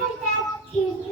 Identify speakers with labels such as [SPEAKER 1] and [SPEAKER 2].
[SPEAKER 1] Bye, Dad. Here's